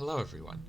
Hello everyone.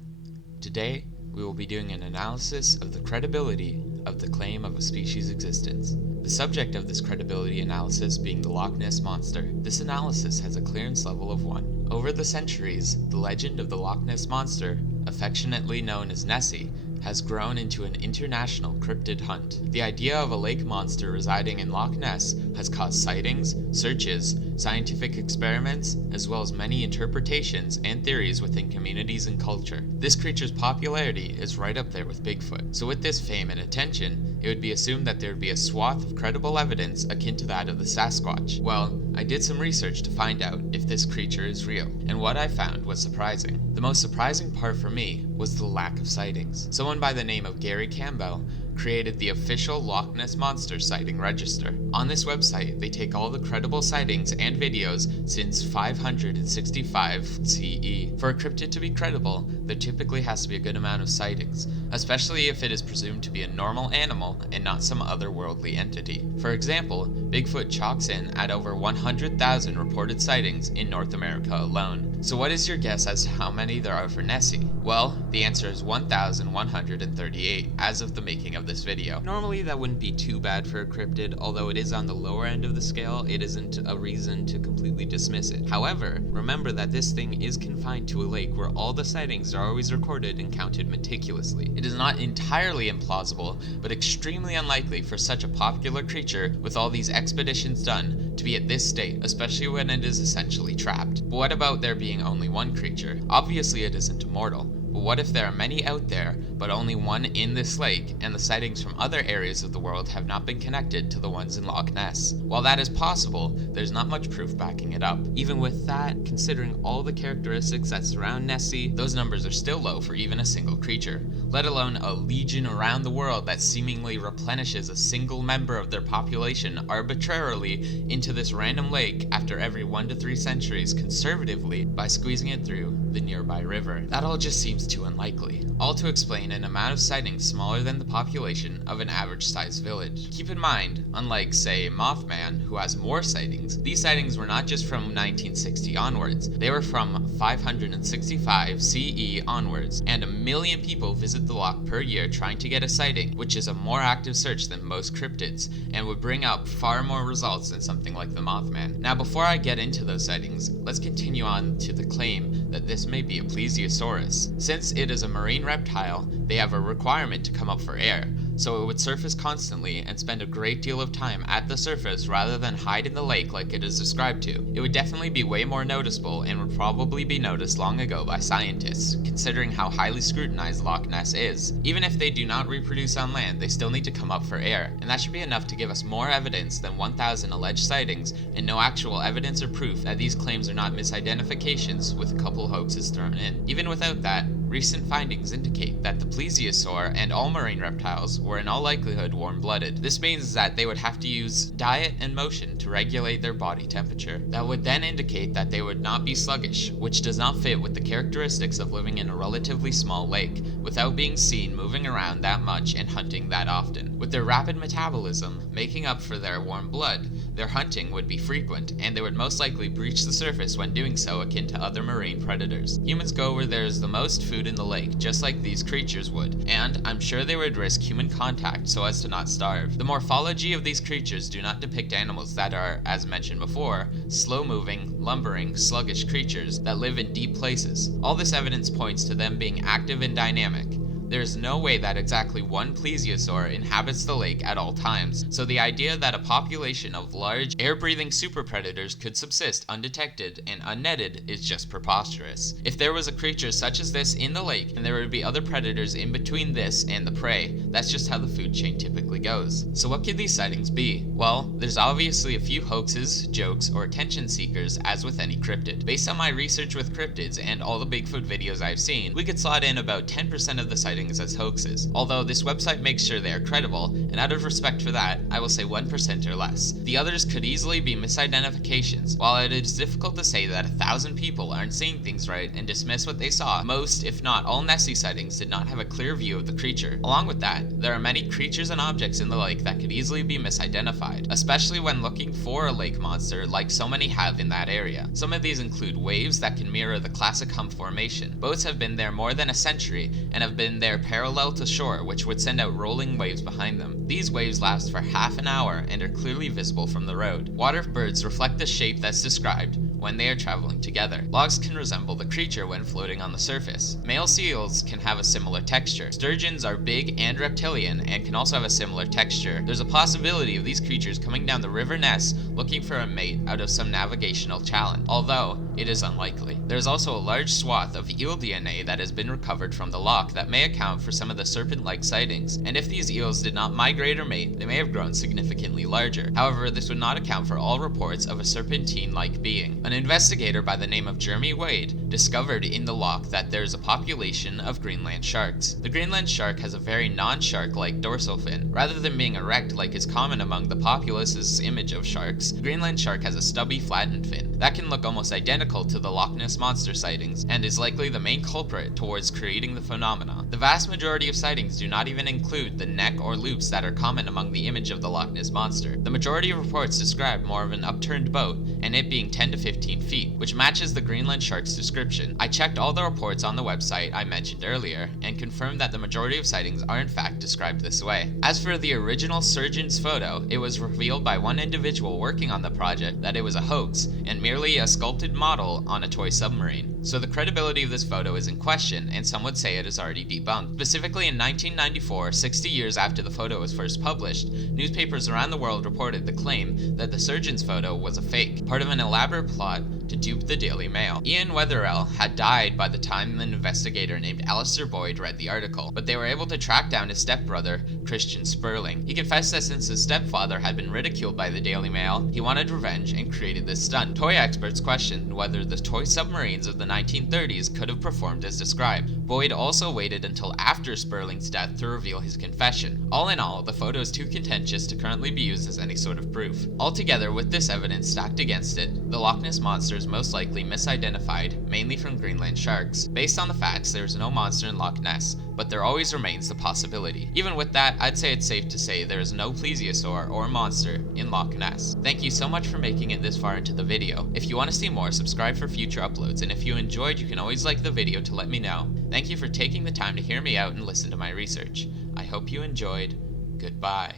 Today, we will be doing an analysis of the credibility of the claim of a species' existence. The subject of this credibility analysis being the Loch Ness Monster. This analysis has a clearance level of 1. Over the centuries, the legend of the Loch Ness Monster, affectionately known as Nessie, has grown into an international cryptid hunt. The idea of a lake monster residing in Loch Ness has caused sightings, searches, scientific experiments, as well as many interpretations and theories within communities and culture. This creature's popularity is right up there with Bigfoot. So with this fame and attention, it would be assumed that there would be a swath of credible evidence akin to that of the Sasquatch. Well, I did some research to find out if this creature is real, and what I found was surprising. The most surprising part for me was the lack of sightings. Someone by the name of Gary Campbell created the official Loch Ness Monster sighting register. On this website, they take all the credible sightings and videos since 565 CE. For a cryptid to be credible, there typically has to be a good amount of sightings, especially if it is presumed to be a normal animal and not some otherworldly entity. For example, Bigfoot chalks in at over 100,000 reported sightings in North America alone. So what is your guess as to how many there are for Nessie? Well, the answer is 1,138 as of the making of this video. Normally that wouldn't be too bad for a cryptid, although it is on the lower end of the scale, it isn't a reason to completely dismiss it. However, remember that this thing is confined to a lake where all the sightings are always recorded and counted meticulously. It is not entirely implausible, but extremely unlikely for such a popular creature with all these expeditions done to be at this state, especially when it is essentially trapped. But what about there being only one creature? Obviously it isn't immortal. But what if there are many out there, but only one in this lake, and the sightings from other areas of the world have not been connected to the ones in Loch Ness? While that is possible, there's not much proof backing it up. Even with that, considering all the characteristics that surround Nessie, those numbers are still low for even a single creature, let alone a legion around the world that seemingly replenishes a single member of their population arbitrarily into this random lake after every 1 to 3 centuries conservatively by squeezing it through the nearby river. That all just seems too unlikely. All to explain an amount of sightings smaller than the population of an average-sized village. Keep in mind, unlike, say, Mothman, who has more sightings, these sightings were not just from 1960 onwards, they were from 565 CE onwards, and 1 million people visit the loch per year trying to get a sighting, which is a more active search than most cryptids, and would bring up far more results than something like the Mothman. Now, before I get into those sightings, let's continue on to the claim that this may be a plesiosaurus. Since it is a marine reptile, they have a requirement to come up for air, so it would surface constantly and spend a great deal of time at the surface rather than hide in the lake like it is described to. It would definitely be way more noticeable and would probably be noticed long ago by scientists, considering how highly scrutinized Loch Ness is. Even if they do not reproduce on land, they still need to come up for air, and that should be enough to give us more evidence than 1,000 alleged sightings and no actual evidence or proof that these claims are not misidentifications with a couple hoaxes thrown in. Even without that, recent findings indicate that the plesiosaur and all marine reptiles were in all likelihood warm-blooded. This means that they would have to use diet and motion to regulate their body temperature. That would then indicate that they would not be sluggish, which does not fit with the characteristics of living in a relatively small lake, without being seen moving around that much and hunting that often. With their rapid metabolism making up for their warm blood, their hunting would be frequent, and they would most likely breach the surface when doing so, akin to other marine predators. Humans go where there is the most food in the lake, just like these creatures would, and I'm sure they would risk human contact so as to not starve. The morphology of these creatures do not depict animals that are, as mentioned before, slow-moving, lumbering, sluggish creatures that live in deep places. All this evidence points to them being active and dynamic. There is no way that exactly one plesiosaur inhabits the lake at all times, so the idea that a population of large, air-breathing super predators could subsist undetected and unnetted is just preposterous. If there was a creature such as this in the lake, then there would be other predators in between this and the prey. That's just how the food chain typically goes. So what could these sightings be? Well, there's obviously a few hoaxes, jokes, or attention seekers, as with any cryptid. Based on my research with cryptids and all the Bigfoot videos I've seen, we could slot in about 10% of the sightings sightings as hoaxes, although this website makes sure they are credible, and out of respect for that, I will say 1% or less. The others could easily be misidentifications. While it is difficult to say that 1,000 people aren't seeing things right and dismiss what they saw, most, if not all Nessie sightings did not have a clear view of the creature. Along with that, there are many creatures and objects in the lake that could easily be misidentified, especially when looking for a lake monster like so many have in that area. Some of these include waves that can mirror the classic hump formation. Boats have been there more than a century and have been there parallel to shore, which would send out rolling waves behind them. These waves last for half an hour and are clearly visible from the road. Water birds reflect the shape that's described when they are traveling together. Logs can resemble the creature when floating on the surface. Male seals can have a similar texture. Sturgeons are big and reptilian and can also have a similar texture. There's a possibility of these creatures coming down the River Ness looking for a mate out of some navigational challenge, although it is unlikely. There's also a large swath of eel DNA that has been recovered from the loch that may account for some of the serpent-like sightings, and if these eels did not migrate or mate, they may have grown significantly larger. However, this would not account for all reports of a serpentine-like being. An investigator by the name of Jeremy Wade discovered in the loch that there is a population of Greenland sharks. The Greenland shark has a very non-shark-like dorsal fin. Rather than being erect like is common among the populace's image of sharks, the Greenland shark has a stubby, flattened fin. That can look almost identical to the Loch Ness monster sightings, and is likely the main culprit towards creating the phenomena. The vast majority of sightings do not even include the neck or loops that are common among the image of the Loch Ness monster. The majority of reports describe more of an upturned boat, and it being 10 to 15 feet, which matches the Greenland shark's description. I checked all the reports on the website I mentioned earlier, and confirmed that the majority of sightings are in fact described this way. As for the original surgeon's photo, it was revealed by one individual working on the project that it was a hoax, and merely a sculpted model on a toy submarine. So the credibility of this photo is in question, and some would say it is already debunked. Specifically in 1994, 60 years after the photo was first published, newspapers around the world reported the claim that the surgeon's photo was a fake, part of an elaborate plot to dupe the Daily Mail. Ian Wetherell had died by the time an investigator named Alistair Boyd read the article, but they were able to track down his stepbrother, Christian Sperling. He confessed that since his stepfather had been ridiculed by the Daily Mail, he wanted revenge and created this stunt. Toy experts questioned whether the toy submarines of the 1930s could have performed as described. Boyd also waited until after Sperling's death to reveal his confession. All in all, the photo is too contentious to currently be used as any sort of proof. Altogether, with this evidence stacked against it, the Loch Ness monster is most likely misidentified, mainly from Greenland sharks. Based on the facts, there is no monster in Loch Ness, but there always remains the possibility. Even with that, I'd say it's safe to say there is no plesiosaur or monster in Loch Ness. Thank you so much for making it this far into the video. If you want to see more, subscribe for future uploads, and if you enjoyed, you can always like the video to let me know. Thank you for taking the time to hear me out and listen to my research. I hope you enjoyed. Goodbye.